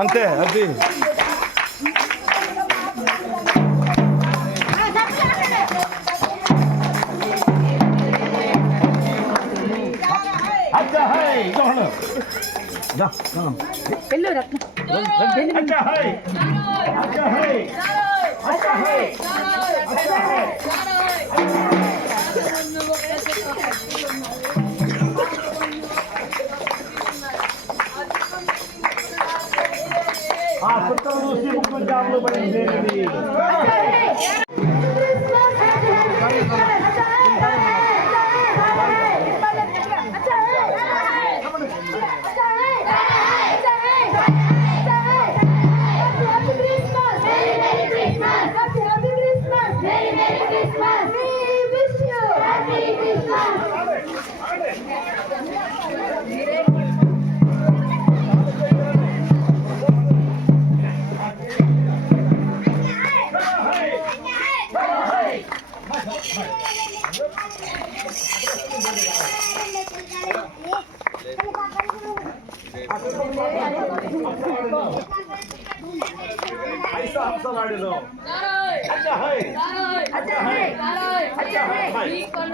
అంతే అది జాబ్లో పడింది ऐसा हम सब आड़े लो अच्छा है अच्छा है अच्छा है अच्छा है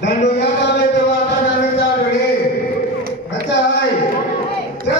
दंडोया का बेटे वाता नंदा रे अच्छा है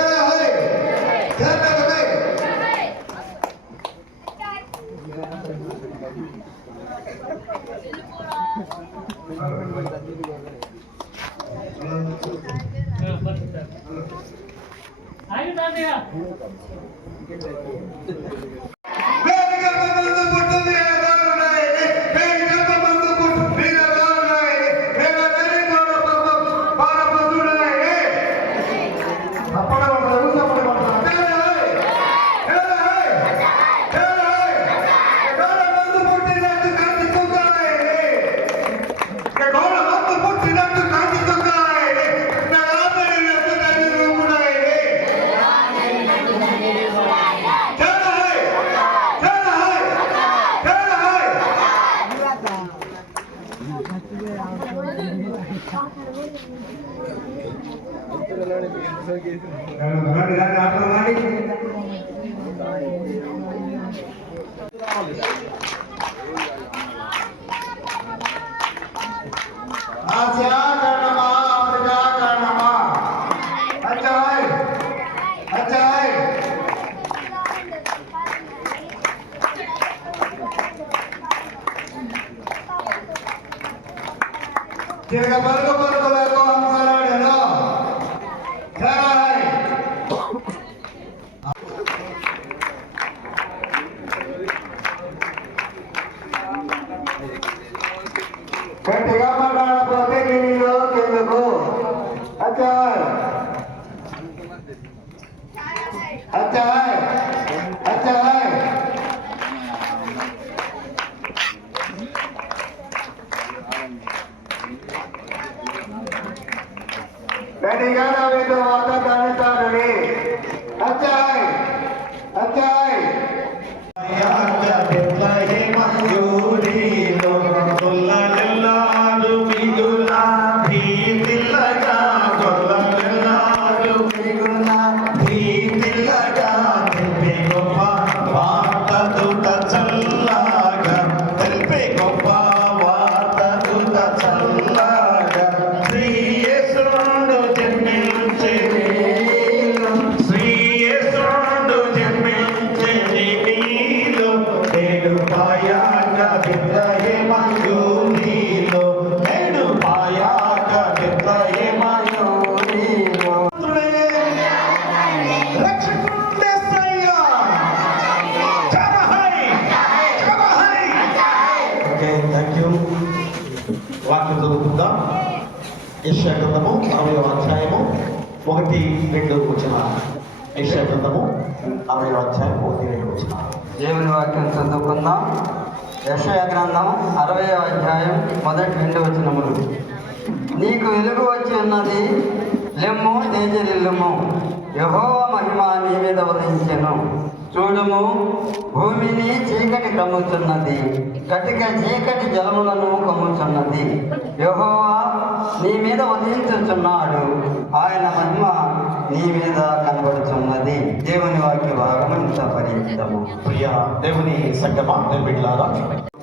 గట్టిగా మాట్లాడకపోతే గిరిలో కిందకు అచ్చాయ్ అచ్చాయ్ అచ్చాయ్ గట్టిగా నా మీద వాత కానిస్తానని అచ్చాయ్ అచ్చాయ్ వాక్యం చదువుకుందాం. యెషయా గ్రంథము 60వ అధ్యాయము 1-2 వచనాలు. యెషయా గ్రంథము 60వ అధ్యాయం 1-2 వచనాలు. దేవుని వాక్యం చదువుకుందాం. యెషయా గ్రంథం 60వ అధ్యాయం 1-2 వచనములు. నీకు వెలుగు వచ్చి ఉన్నది, లెమ్ము తేజరిల్లుము, యెహోవా మహిమ నీ మీద ఉదయించెను. చూడుము, భూమిని చీకటి కమ్ముచున్నది, కటిక చీకటి జలములను కమ్ముచున్నది. యెహోవా నీ మీద ఉదయించుచున్నాడు, ఆయన మహిమ నీ మీద కనబడుచున్నది. దేవుని వాక్య భాగమంతా పర్యంతము. ప్రియ దేవుని సంగమా బిడ్డలారా,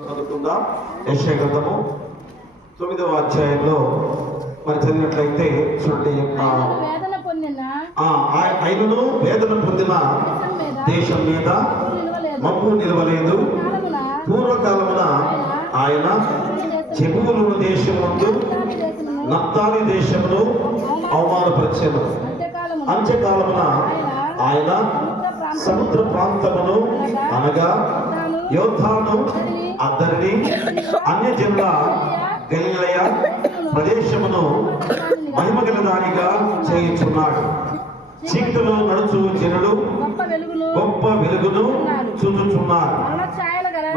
చదువుకుందాం. యెషయా గ్రంథము 9వ అధ్యాయంలో మరి చదివినట్లయితే చూడండి, ఆయనను వేదన పొందిన దేశం మీద మబ్బు నిలవలేదు. పూర్వకాలమున ఆయన జెబూలూను దేశముందు నప్తాలి దేశమును అవమానపరిచెను. అంత్యకాలమున ఆయన సముద్ర ప్రాంతమును అనగా యోధాను అద్దరిని అన్యజనుల గలిలయ ప్రదేశమును మహిమగలదానిగా చేయుచున్నాడు. చీకటిలో నడుచు జనులు గొప్ప వెలుగును చూచుచున్నారు.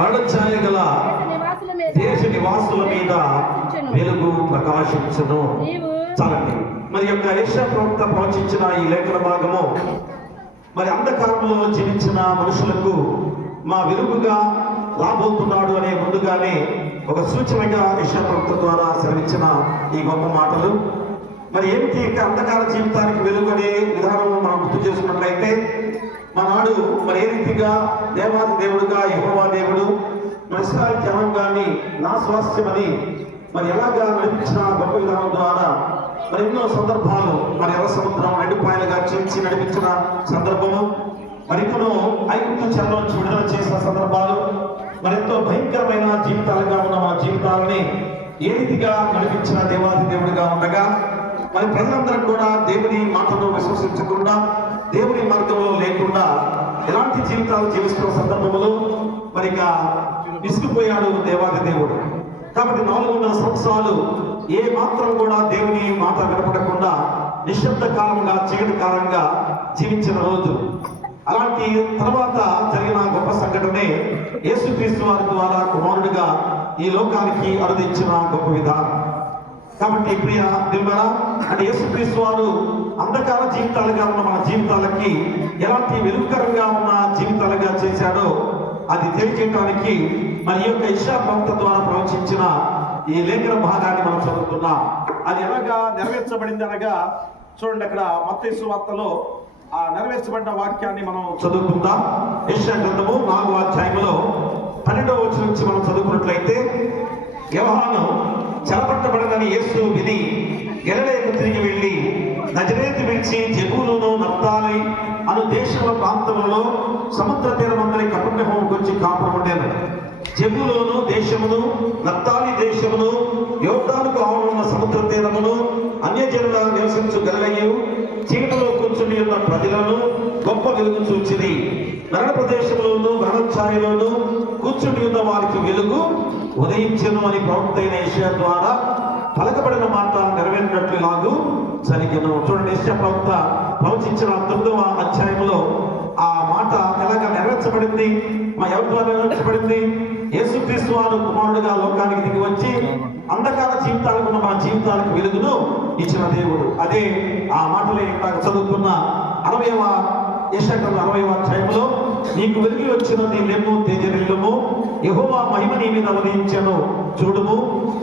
మరణఛాయ గల దేశ నివాసుల మీద వెలుగు ప్రకాశించును. చాలండి. మరి యొక్క యెషయా ప్రవక్త ప్రవచించిన ఈ లేఖన భాగము మరి అంధకారంలో జీవించిన మనుషులకు మా వెలుగుగా రాబోతున్నాడు అనే ముందుగానే ఒక సూచనగా యెషయా ప్రవక్త ద్వారా సెలవిచ్చిన ఈ గొప్ప మాటలు. మరి ఏమిటి అంధకార జీవితానికి వెలుగనే విధానం మనం గుర్తు చేసుకున్నట్లయితే, మనాడు మరి ఏ రీతిగా దేవాది దేవుడుగా యెహోవా దేవుడు మన ఇశ్రాయేలు జనాంగాన్ని నా స్వాస్థ్యమని మరి ఎలాగా నడిపించిన గొప్ప విధానం ద్వారా మరి ఎన్నో సందర్భాలు మరి ఎర్ర సముద్రం అడ్డుపాయలుగా చేర్చి నడిపించిన సందర్భము, మరి ఇప్పుడు ఐగుప్తు చెర నుంచి విడుదల చేసిన సందర్భాలు, మరి ఎంతో భయంకరమైన జీవితాలుగా ఉన్న మన జీవితాలని ఏ రీతిగా నడిపించిన దేవాది దేవుడిగా ఉండగా, మరి ప్రజలందరూ కూడా దేవుని మాటను విశ్వసించకుండా దేవుని మార్గంలో లేకుండా ఎలాంటి జీవితాలు జీవిస్తున్న సందర్భంలో మరి విసిగిపోయాడు దేవాది దేవుడు. కాబట్టి 400 సంవత్సరాలు ఏ మాత్రం కూడా దేవుని మాట వినపడకుండా నిశ్శబ్ద కాలంగా చీకటి కాలంగా జీవించిన రోజు. అలాంటి తర్వాత జరిగిన గొప్ప సంఘటనే యేసుక్రీస్తు వారి ద్వారా కుమారుడిగా ఈ లోకానికి అనుదించిన గొప్ప విధానం. కాబట్టి ప్రియ దిల్మరా అంటే యేసుక్రీస్తు వారు అంధకార జీవితాలుగా ఉన్న మన జీవితాలకి ఎలాంటి వెలుగుకరంగా ఉన్న జీవితాలుగా చేశాడో అది తెలియజేయడానికి మరి ఈ యొక్క యెషయా ప్రవక్త ద్వారా ప్రవచించిన ఈ లేఖన భాగాన్ని మనం చదువుతున్నాం. అది ఎలాగా నెరవేర్చబడింది అనగా చూడండి, అక్కడ మత్తయి సువార్తలో ఆ నెరవేర్చబడిన వాక్యాన్ని మనం చదువుకుందాం. యెషయా గ్రంథము 4వ అధ్యాయంలో 12వ వచనం నుంచి మనం చదువుకున్నట్లయితే, యోహాను చెరపట్టబడదని యేసు విని గలిలయకు తిరిగి వెళ్ళి నజరేతు విడిచి జెబూలూను నఫ్తాలి అను దేశముల ప్రాంతములలో సముద్ర తీరమందరి కపెర్నహూముకు వచ్చి కాపురం ఉండెను. జెబూలూను దేశమును నఫ్తాలి దేశమును యోర్దానుకు ఆవనున్న సముద్ర తీరమును అన్యజనుల నివసించు గలిలయు చీకటిలో కూర్చుని ఉన్న ప్రజలను గొప్ప వెలుగు చూచిరి. మరణ ప్రదేశంలోను మరణఛాయలోను కూర్చుని ఉన్న వారికి వెలుగు ఉదయించెను అని ప్రవక్త అయిన యెషయా ద్వారా పలకబడిన మాట నెరవేరినట్లు లాగు జరిగెను. చూడండి, యెషయా ప్రవక్త ప్రవచించిన 9వ అధ్యాయంలో ఆ మాట ఎలాగా నెరవేర్చబడింది, ఎవరి ద్వారా నెరవేర్చబడింది? యేసుక్రీస్తు వారు కుమారుడుగా లోకానికి దిగి వచ్చి అంధకార జీవితాలకు ఉన్న మన జీవితాలకు వెలుగును ఇచ్చిన దేవుడు. అదే ఆ మాటలు చదువుకున్న 60వ యెషయా 60వ అధ్యాయంలో, నీకు వెలిగి వచ్చినది లెమ్ము తేజరిల్లుము, యెహోవా మహిమ నీ మీద ఉదయించెను, చూడుము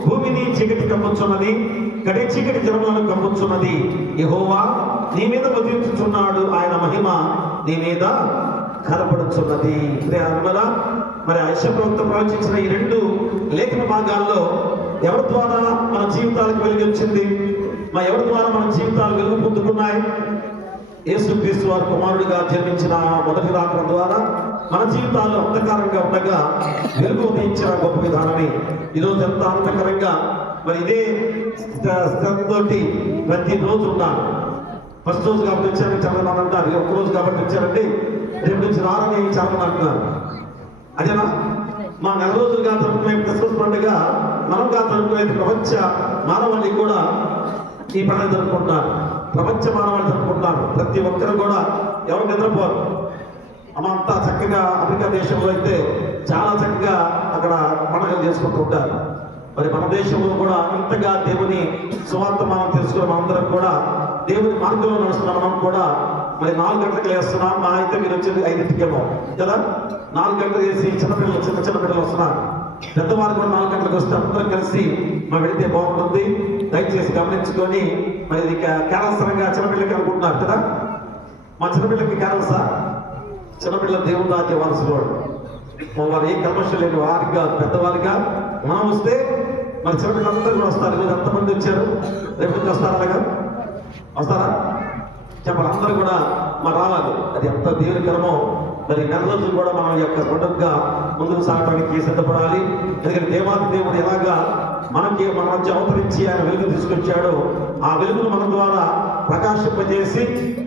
భూమిని చీకటి కమ్ముచున్నది, కడే చీకటి జనములను కమ్ముచున్నది, యెహోవా నీ మీద ఉదయించుచున్నాడు, ఆయన మహిమ నీ మీద కనపడుచున్నది. మరి యెషయా ప్రవక్త ప్రవచించిన ఈ 2 లేఖన భాగాల్లో ఎవరి ద్వారా మన జీవితాలకు వెలిగి వచ్చింది, ఎవరి ద్వారా మన జీవితాలు వెలుగు పొందుకున్నాయి? యేసుక్రీస్తు వారి కుమారుడిగా జన్మించిన మొదటి రాకడ ద్వారా మన జీవితాల్లో అంధకారంగా ఉండగా వెలుగు ఉదయించిన గొప్ప విధానమే ఈరోజు ఎంత అంధకారంగా. మరి ఇదే స్థితితోటి ప్రతిరోజు ఉన్నాను. ఫస్ట్ రోజు కాబట్టి వచ్చారని చాలా మంది అంటారు, ఒక్కరోజు కాబట్టి వచ్చారంటే రేపు నుంచి రారని చాలా మంది అంటున్నారు. అదేనా? మా 4 రోజులుగా జరుపుకునే క్రిస్మస్ పండుగ మనంగా జరుపుకునే ప్రపంచ మానవాళి కూడా ఈ పండుగ జరుపుకుంటున్నారు. ప్రపంచ మానవాళి జరుపుకుంటున్నారు. ప్రతి ఒక్కరు కూడా ఎవరు నిద్రపోరు. అంతా చక్కగా అమెరికా దేశంలో అయితే చాలా చక్కగా అక్కడ పండుగలు చేసుకుంటూ ఉంటారు. మరి మన దేశంలో కూడా ఇంతగా దేవుని సువార్త మనం తెలుసుకున్న మనందరం కూడా దేవుని మార్గంలో నడుస్తున్నాం. మనం కూడా మరి 4 గంటలకు లేస్తున్నాం. మా అయితే మీరు వచ్చేది 5ంటికేమో కదా. 4 గంటలు వేసి చిన్న పిల్లలు వస్తున్నారు. పెద్దవారు కూడా 4 గంటలకు వస్తే అందరం కలిసి మనం వెళితే బాగుంటుంది. దయచేసి గమనించుకొని మరి ఇది కేరళసరంగా చిన్నపిల్లకి అనుకుంటున్నారు కదా. మా చిన్నపిల్లకి కేరళసా? చిన్నపిల్లల దేవుని రాజ్య వారసువాడు. వారు ఏ కల్మషం లేని వారిగా పెద్దవారిగా మనం వస్తే మరి చిన్నపిల్లలందరూ కూడా వస్తారు. మీరు ఎంతమంది వచ్చారు? రేపు నుంచి వస్తారా? అలాగా వస్తారా? చెప్పాలి. అందరూ కూడా మరి రావాలి. అది ఎంత దేవునికరమో. మరి 4 రోజులు కూడా మనం యొక్క పండుగగా ముందుకు సాగడానికి సిద్ధపడాలి. ఎందుకంటే దేవాది దేవుడు ఎలాగా మనకి మన మధ్య అవతరించి ఆయన వెలుగు తీసుకొచ్చాడో ఆ వెలుగును మన ద్వారా ప్రకాశింపజేసి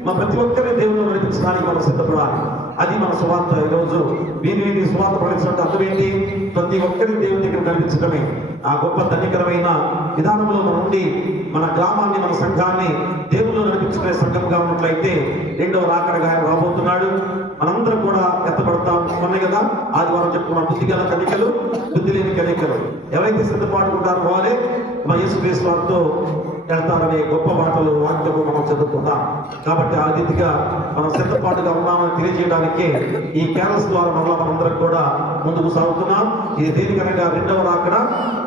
మన ప్రతి ఒక్కరిని దేవుడు నడిపించడానికి మనం సిద్ధపడాలి. అది మన సువార్త. ఈరోజు వీధి సువార్త పడించినట్టు అర్థం ఏంటి? ప్రతి ఒక్కరిని దేవుని దగ్గర నడిపించడమే. ఆ గొప్ప ధన్యకరమైన విధానంలో మనం ఉండి మన గ్రామాన్ని మన సంఘాన్ని దేవుళ్ళు నడిపించుకునే సంఘంగా ఉన్నట్లయితే 2వ రాకడగా ఆయన రాబోతున్నాడు. మనందరం కూడా ఎత్తపడతాం. ఉన్నాయి కదా ఆదివారం చెప్పుకున్న బుద్ధిగల కనికలు, బుద్ధి లేని కనికలు. ఎవరైతే సిద్ధపాటు ఉంటారో వారే మా యేసుక్రీస్తు వారితో వెళ్తారనే గొప్ప మాటలు వాక్యము మనం చదువుకుందాం. కాబట్టి ఆ రీతిగా మనం సిద్ధపాటుగా ఉన్నామని తెలియజేయడానికి ఈ క్యారల్స్ ద్వారా మనందరం కూడా ముందుకు సాగుతున్నాం. ఇది దేనికనగా 2వ రాకడ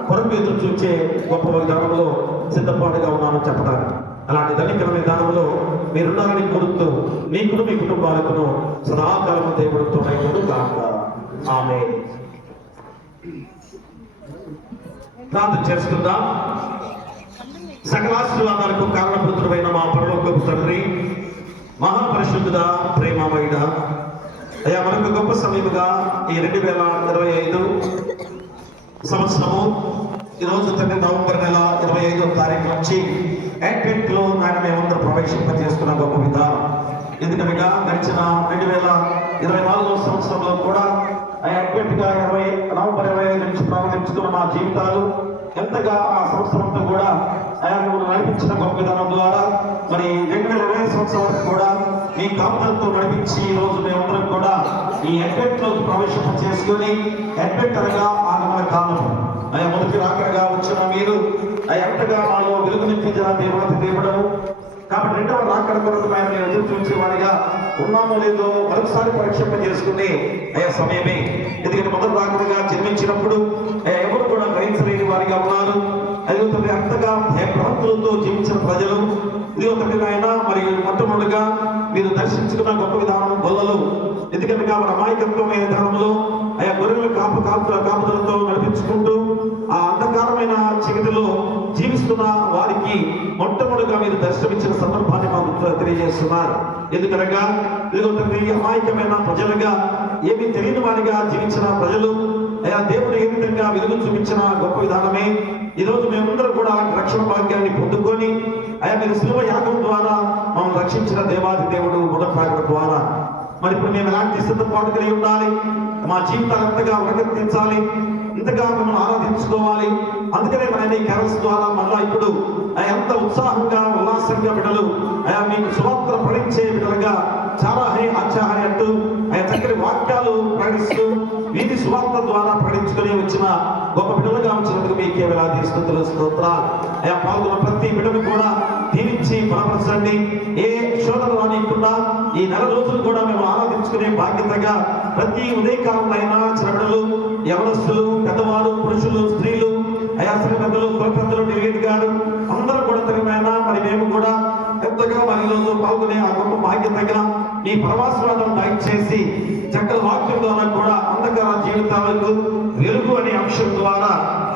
కొరకు ఎదురు చూచే గొప్ప విధానంలో సిద్ధపాటుగా ఉన్నామని చెప్పడానికి. అలాంటి ధనికరమైన విధానంలో మీరున్నారని కోరుతూ మీకును మీ కుటుంబాలకును సదాకాలం దేవుడితో కాక. ఆమేన్. ప్రార్థన చేసుకుందాం. సకల ఆశీర్వాదాలకు కారణపుత్రుడైన మా పరలోకపు తండ్రి, మహాపరిశుద్ధుడా, ప్రేమమయుడ, అయ్యా మనకు గొప్ప సమయముగా ఈ 2025 సంవత్సరము ఈరోజు తండ్రి నవంబర్ నెల 25వ తారీఖు నుంచి యాక్టివేట్లో ఆయన మేమందరూ ప్రవేశింపజేస్తున్న గొప్ప విధానం. ఎందుకనగా గడిచిన 2024వ సంవత్సరంలో కూడా యాక్టివేట్గా నవంబర్ 25 నుంచి ప్రారంభించుకున్న మా జీవితాలు ఎంతగా ఆ సంవత్సరంతో కూడా ఆయన నడిపించిన గొప్ప విధానం ద్వారా మరి 2020 సంవత్సరం వరకు కూడా మీ కాపుదలతో నడిపించి ఈ రోజు మేమందరం కూడా ఈ యాక్టివేట్లోకి ప్రవేశం చేసుకుని యాక్టివేట్ అనగా ఆగమన కాలం ఆయన మొదటి రాకడగా వచ్చిన మీరు ఎంతగా మాలో వెలుగు నింపించిన దేవుడి దేవుడము. కాబట్టి రెండవ రాకడ కొరకు మేము ఎదురు చూసేవాడిగా ఉన్నామో లేదో మరొకసారి పరీక్షింప చేసుకునే అయ్యా సమయమే. ఎందుకంటే మొదటి రాకడగా జన్మించినప్పుడు ఎవరు కూడా గ్రహించలేని వారిగా ఉన్నారు. అదిగో తండ్రి అంతగా భయభ్రాంతులతో జీవించిన ప్రజలు ఇదిగో తండ్రి నాయన మరి మొట్టమొదటిగా మీరు దర్శించుకున్న గొప్ప విధానం గొల్లలు. ఎందుకంటే వారి అమాయకత్వమైన విధానంలో ఆయా గొర్రెల కాపుదలతో నడిపించుకుంటూ ఆ అంధకారమైన చీకటిలో జీవిస్తున్న వారికి మొట్టమొదటిగా మీరు దర్శనమిచ్చిన సందర్భాన్ని మాకు తెలియజేస్తున్నారు. ఎందుకనగా ఇదిగో తండ్రి అమాయకమైన ప్రజలుగా ఏమీ తెలియని వారిగా జీవించిన ప్రజలు అయా దేవుడు ఏ విధంగా వెలుగు చూపించిన గొప్ప విధానమే ఈరోజు మేమందరం కూడా రక్షణ భాగ్యాన్ని పొందుకొని అయా మీరు శిలువ యాగం ద్వారా మమ్మల్ని రక్షించిన దేవాది దేవుడు మొదటి రాకడ ద్వారా మరి ఇప్పుడు మేము ఎలాంటి సిద్ధపాటు కలిగి ఉండాలి, మా జీవితాలు ఎంతగా ఉరకెత్తించాలి, ఇంతగా మిమ్మల్ని ఆరాధించుకోవాలి. అందుకనే మన ఈ క్యారల్స్ ద్వారా మళ్ళా ఇప్పుడు ఎంత ఉత్సాహంగా ఉల్లాసంగా బిడ్డలు మీకు సువార్త ప్రకటించే బిడ్డలుగా చాలా అత్యాహారి అంటూ చక్కని వాక్యాలు ప్రకటిస్తూ వీధి సువార్త ద్వారా ప్రకటించుకుని వచ్చిన గొప్ప బిడ్డలుగా వచ్చినందుకు మీకే వేలాది స్తుతులు స్తోత్రాలు. పాల్గొన్న ప్రతి బిడ్డను కూడా దీవించి బలపరచండి. ఏ శోధన రానికుండా ఈ 4 రోజులు కూడా మేము ఆరాధించుకునే బాధ్యతగా ప్రతి ఉదయకాలంలో చిన్న బిడ్డలు, యవనస్తులు, పెద్దవారు, పురుషులు, స్త్రీలు, అయాసరి పెద్దలు, కులపెద్దలు, డివిజన్ గారు అందరూ కూడా తగిన మరి మేము కూడా ఎంతగా మరి ఈరోజు పాల్గొనే ఆ గొప్ప బాధ్యతగా మీ ప్రవాసవాదం దయచేసి చక్కల వాక్యం ద్వారా కూడా అంధకార జీవితాలకు వెలుగు అనే అంశం ద్వారా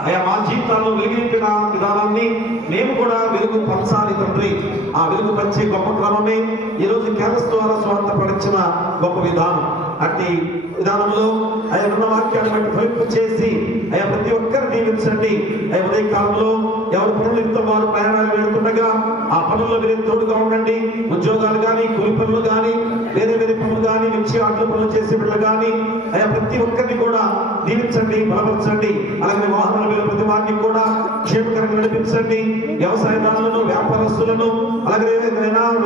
అయా మా జీవితాల్లో వెలిగించిన విధానాన్ని మేము కూడా వెలుగు పంచాలి తండ్రి. ఆ వెలుగు పంచే గొప్ప క్రమమే ఈరోజు క్యారస్ ద్వారా స్వార్థ పడించిన గొప్ప విధానం. అట్టి విధానంలో ఆయన ఉన్న వాక్యాన్ని బట్టి భవింపు చేసి అయ్యా ప్రతి ఒక్కరు దీవించండి. అయ్యా ఉదయ కాలంలో ఎవరు పనులు ఇంత వారు ప్రయాణాలు వెళ్తుండగా ఆ పనుల్లో మీరు తోడుగా ఉండండి. ఉద్యోగాలు కానీ, కూలి పనులు కానీ, వేరే వేరే పనులు కానీ, మిర్చి ఆటల పనులు చేసే బిడ్డలు కానీ అయ్యా ప్రతి ఒక్కరిని కూడా దీవించండి, బలపరచండి. అలాగే వాహనాల మీద ప్రతి వారిని కూడా క్షేమకరంగా నడిపించండి. వ్యవసాయదారులను, వ్యాపారస్తులను, అలాగే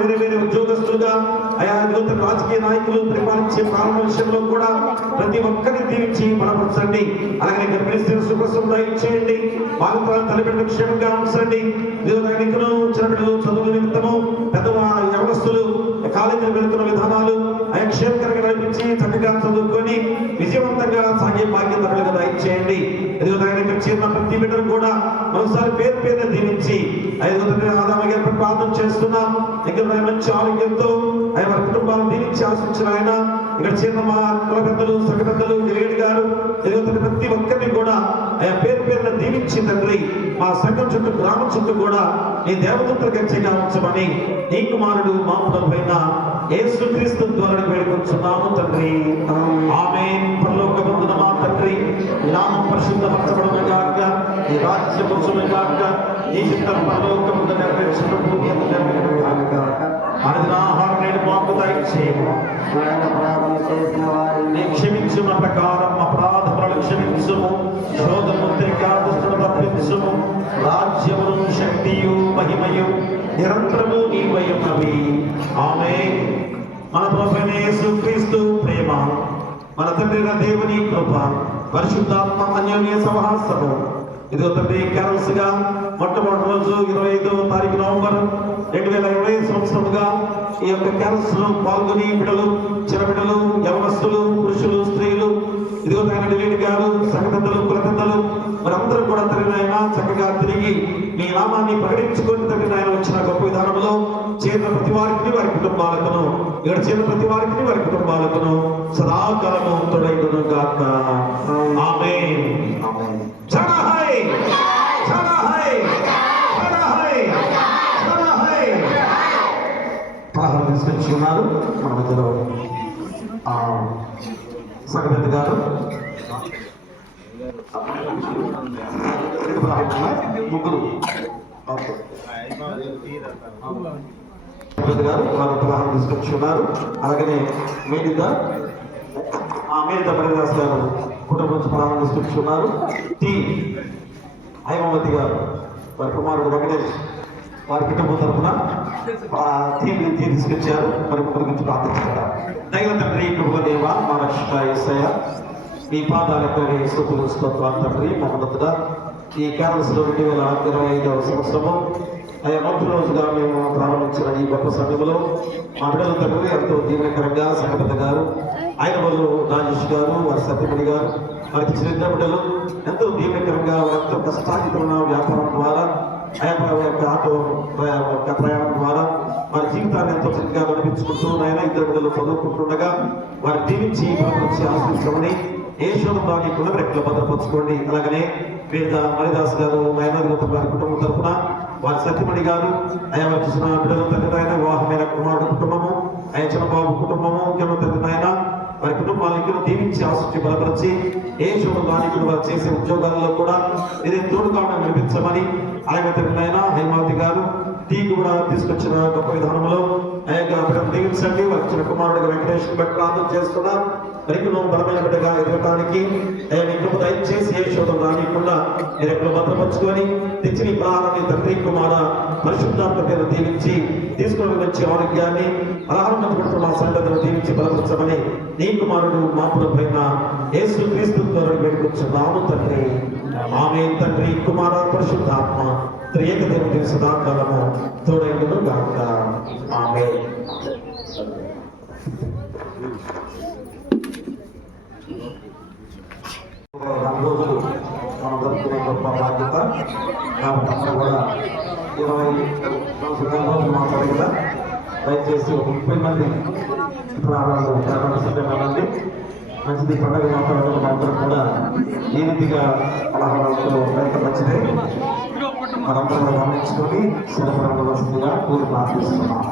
వేరే వేరే ఉద్యోగస్తులుగా అయా రాజకీయ నాయకులు పరిపాలించే ప్రారంభ విషయంలో కూడా ప్రతి ఒక్కరిని దీవించి బలపరచండి. అలాగే గర్భిణీ సుఖసం దయచేయండి. బాధితులను తల్లిదండ్రుల క్షేమంగా ఉంచండి. చిన్నపిల్లలు చదువుల నిమిత్తము, పెద్దవారు, యవనస్తులు కాలేజీలు వెళ్తున్న విధానాలు ఆయన క్షేమకరంగా నడిపించి చక్కగా చదువుకొని విజయవంతంగా సాగే బాధ్యత దయచేయండి. చేరిన ప్రతి బిడ్డను కూడా మరోసారి పేరు పేరున దీవించి 5 ఆదామగా ప్రార్థన చేస్తున్నాం. ఇక్కడ మంచి ఆరోగ్యంతో వారి కుటుంబాలను దీవించి ఆశించిన ఆయన ఇక్కడ చేరిన మా కుల పెద్దలు, సగ పెద్దలు, గిరిగడి గారు ప్రతి ఒక్కరిని కూడా ఆయన పేరు పేరున దీవించి తండ్రి మా సంఘం చుట్టూ, గ్రామం చుట్టూ కూడా నీ దేవదూతలు గచ్చిగా ఉంచమని నీ కుమారుడు మా ప్రభువైన యేసుక్రీస్తు ద్వారా వేడుకొంచున్నాము తండ్రి. ఆమేన్. పరలోకమందున మా తండ్రి నామం పరిశుద్ధపరచబడును గాక, నీ రాజ్యము వచ్చును గాక, నీ చిత్తం పరలోకమందు నెరవేర్చును భూమి యందు నెరవేరును గాక. అనుదిన ఆహారం నేడు మాకు దయచేయము. నీ క్షమించున్న ప్రకారం అపరాధములను క్షమించుము. శోధముద్రికా దుష్టులను తప్పించుము. రాజ్యమును, శక్తియు, మహిమయు నిరంతరము నీవై ఉన్నవి. ఆమేన్. మన ప్రభువైన యేసుక్రీస్తు ప్రేమ, మన తండ్రి దేవుని కృప, పరిశుద్ధాత్మ అన్యోన్య సహవాసము ఇదిగో తండ్రి క్యారల్స్ గా మొట్టమొదటి రోజు 25వ తారీఖు నవంబర్ 2020 సంవత్సరముగా ఈ యొక్క క్యారల్స్ లో పాల్గొని బిడ్డలు, చిన్న బిడ్డలు, యవనస్తులు, పురుషులు, స్త్రీలు ఇదిగో తగిన డిలీడ్ గారు, సంఘ పెద్దలు, కుల పెద్దలు మరి అందరూ కూడా తగిన చక్కగా తిరిగి మీ నామాన్ని ప్రకటించుకొని తగిన వచ్చిన గొప్ప విధానంలో చేరిన ప్రతి వారికి వారి కుటుంబాలకును, ఇక్కడ చేరిన ప్రతి వారికి వారి కుటుంబాలకును సదాకాలము తోడైయును గాక. ఆమేన్. ఆమేన్. తీసుకొచ్చి ఉన్నారు. మన మధ్యలో సగపెద్ద గారు ముగ్గురు గారు వారు పదహారు తీసుకొచ్చి ఉన్నారు. అలాగనే మేడిత పరిదాస్ గారు కుటుంబం నుంచి పదహారు తీసుకొచ్చి ఉన్నారు. టి హైమావతి గారు వారి కుమారుడు వెంకటేష్ వారి కుటుంబం తరఫున తీసుకొచ్చారు. మరి ముగ్గురు గురించి ప్రార్థించారు. దైవ తండ్రి కృపదేవ మా రక్షక యేసయ్య ఈ పాదాలకు స్తుతులు స్తోత్రాలు తండ్రి. మహోన్నతుడా ఈ క్యాన్వస్లో 2025వ సంవత్సరము అయ్యా మొదటి రోజుగా మేము ప్రారంభించిన ఈ గొప్ప సమయంలో మా బిడ్డల తండ్రి ఎంతో దీవెనకరంగా సంగపత గారు, ఆయన వాళ్ళు రాజేష్ గారు, వారి సత్యమణి గారు, వారికి చిన్న బిడ్డలు ఎంతో దీవెనకరంగా ఎంతో కష్టాధికమైన వ్యాపారం ద్వారా ఆయన యొక్క ఆటో ప్రయాణం ద్వారా వారి జీవితాన్ని ఎంతో చక్కగా నడిపించుకుంటూ ఆయన ఇద్దరు బిడ్డలు చదువుకుంటుండగా వారి దీవించి బలపరిచి ఆశ్రయించమని ఏషోదాన్ని కులరెక్కలు భద్రపరచుకోండి. అలాగనే వేద మరిదాస్ గారు నయనాధిపతి వారి కుటుంబం తరఫున వారి సత్యమణి గారు అయ్యా వారి చూసిన బిడ్డల తండ్రి ఆయన వివాహమైన కుమారుడు కుటుంబము అయ్యా చిన్నబాబు కుటుంబము ముఖ్యమంత్రి ఆయన వారి కుటుంబానికి దీవించి ఆశించి బలపరిచి ఏషోదానికి వారు చేసే ఉద్యోగాల్లో కూడా ఇదే తోడుగా నడిపించమని అలాగే తండ్రి ఆయన హైమావతి గారు టీ కూడా తీసుకొచ్చిన గొప్ప విధానంలో దీవించండి. వారి చిన్న కుమారుడిగా వెంకటేష్ బట్టి ప్రార్థన చేస్తున్నా మరికొను బలమైన బిడ్డగా ఎదగటానికి మీకు దయచేసి ఏ శోధం రానికుండా మీరు ఎక్కడ భద్రపరుచుకొని తెచ్చిన ఈ ప్రాణాన్ని తండ్రి కుమార పరిశుద్ధాత్మ పేరు దీవించి తీసుకుని వచ్చే ఆరోగ్యాన్ని ఆహారం మా సంగతిని దీవించి బలపరచమని నీ కుమారుడు మా పైన యేసు క్రీస్తు ద్వారా వేడుకొచ్చున్నాము తండ్రి. ఆమేన్. తండ్రి కుమార పరిశుద్ధాత్మ త్రియేక దేవుని సదాకాలము తోడైండును గాక. ఆమేన్. రోజులు మనం జరుపుకునే గొప్ప బాధ్యత కాబట్టి అందరూ కూడా 20 రోజులు మాట్లాడే కదా దయచేసి ఒక 30 మంది ప్రారంభండి మంచిది పండుగ మాట్లాడడం అందరూ కూడా ఈ రీతిగా ఆహారాలతో మంచిదే మనందరూ గమనించుకొని సిద్ధపడవలసిందిగా కూలి ప్రార్థిస్తున్నాం.